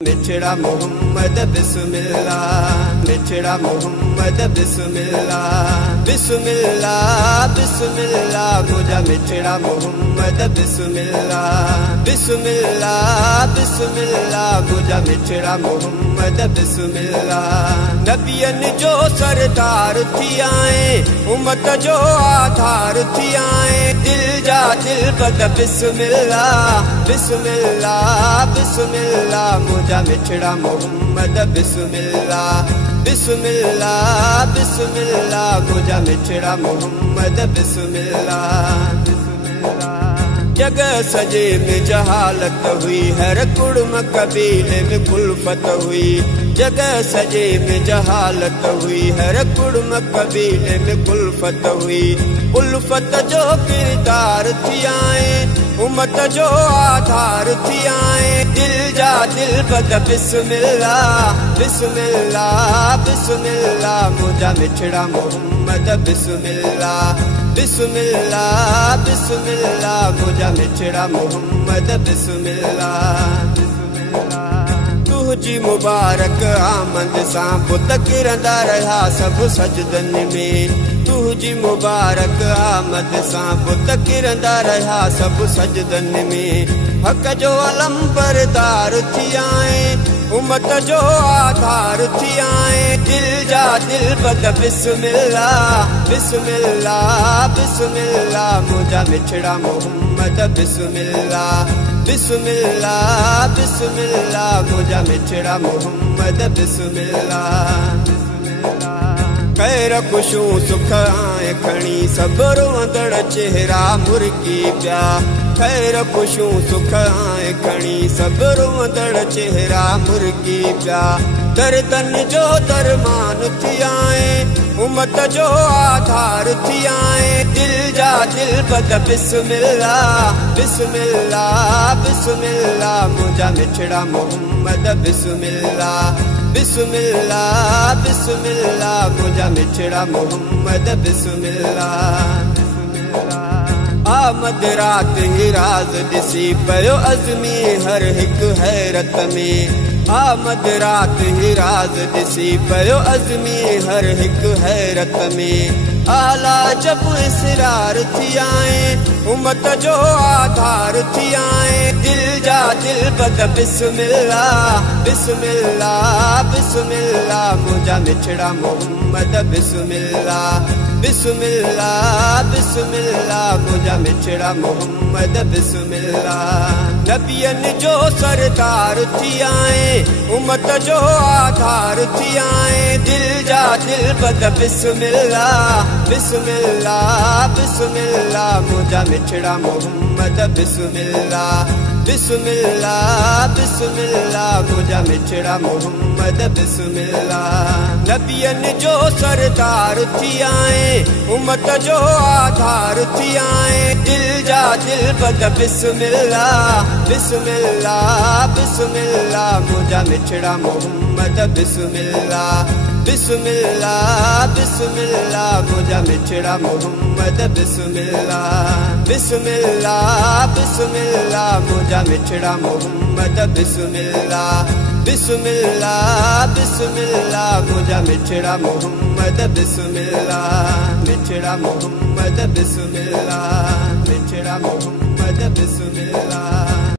मिठड़ा मोहम्मद बिस्मिल्लाह, मिठड़ा मोहम्मद बिस्मिल्लाह, बिस्मिल्लाह बिस्मिल्लाह मुझा मिठड़ा मोहम्मद बिस्मिल्लाह, बिस्मिल्लाह बिस्मिल्लाह मुझा मिठड़ा मोहम्मद बिस्मिल्लाह। नबियन जो सरदार थी आए, उम्मत जो आधार थी आए, दिल जा दिल बद बिस्मिल्लाह, बिस्मिल्लाह बिस्मिल्लाह मुझा मिठड़ा मोहम्मद बिस्मिल्लाह, बिस्मिल्लाह बिस्मिल्लाह मुझा मिठड़ा मोहम्मद बिस्मिल्लाह। जगह सजे में जहालत हुई, हर कुड़म कबीले में कुल्फत हुई। जगह सजे में जहालत हुई, हर कुड़म कबीले में कुल्फत हुई। उल्फत जो किरदार थी आए, उम्मत जो आधार थी आए, दिल जा दिल बद बिस्मिल्लाह, बिस्मिल्लाह बिस्मिल्लाह मुझा मिठड़ा मोहम्मद बिस्मिल्लाह, बिस्मिल्लाह बिस्मिल्लाह मुझा मिठड़ा मोहम्मद बिस्मिल्लाह। तुझी मुबारक आमद सां पुत किरंदा रहा सब सजदन में, तुझी मुबारक आमद सां पुत किरंदा रहा सब सजदन में। हक जो अलम बरदार थी आए, उम्मत जो आधार थी आए, दिल जा दिल बद बिस्मिल्लाह, बिस्मिल्लाह बिस्मिल्लाह मुझा मिठड़ा मोहम्मद बिस्मिल्लाह, बिस्मिल्लाह बिस्मिल्लाह मुझा मिठड़ा मोहम्मद बिस्मिल्लाह। खैर खुशूं सुख आए खणी सब रोंदड़ चेहरा मुर्गी प्या, खैर खुशूं सुख आए खणी सब रोंदड़ चेहरा मुर्गी प्या। दर्दन जो दरमान थी आए, उम्मत जो आधार थी आए, दिल जा दिल बद बिस्मिल्लाह, बिस्मिल्लाह बिस्मिल्लाह मुझा मिठड़ा मोहम्मद बिस्मिल्लाह, बिस्मिल्लाह बिस्मिल्लाह मुझा मिठड़ा मोहम्मद बिस्मिल्लाह। आमद रात ही राज दिसी पयो अज़मी हर हिक हैरत में, आमद रात ही राज दिसी पयो अज़मी हर हिक हैरत में। आला जब इसरार थी आए, उम्मत जो आधार थी आए, दिल जा दिल बद बिस्मिल्लाह, बिस्मिल्लाह बिस्मिल्लाह मुझा मिठड़ा मोहम्मद बिस्मिल्लाह, बिस्मिल्लाह बिस्मिल्लाह मुझा मिठड़ा मोहम्मद बिस्मिल्लाह। नबियन जो सरदार थी आए, उम्मत जो आधार थी आए, दिल जा दिल बद बिस्मिल्लाह, बिस्मिल्लाह बिस्मिल्लाह मुझा मिठड़ा मोहम्मद बिस्मिल्लाह, बिस्मिल्लाह बिस्मिल्लाह मुझा मिठड़ा मोहम्मद बिस्मिल्लाह। नबियन जो सरदार थी आए, उम्मत जो आधार थी आए, दिल जा दिल बद बिस्मिल्लाह, बिस्मिल्लाह बिस्मिल्लाह मुझा मिठड़ा मोहम्मद बिस्मिल्लाह, बिस्मिल्लाह बिस्मिल्लाह मुझा मिठड़ा मोहम्मद बिस्मिल्लाह, बिस्मिल्लाह बिस्मिल्लाह मुझा मिठड़ा मोहम्मद बिस्मिल्लाह, बिस्मिल्लाह बिस्मिल्लाह मुझा मिठड़ा मोहम्मद बिस्मिल्लाह, मिठड़ा मोहम्मद बिस्मिल्लाह, मिठड़ा मोहम्मद बिस्मिल्लाह।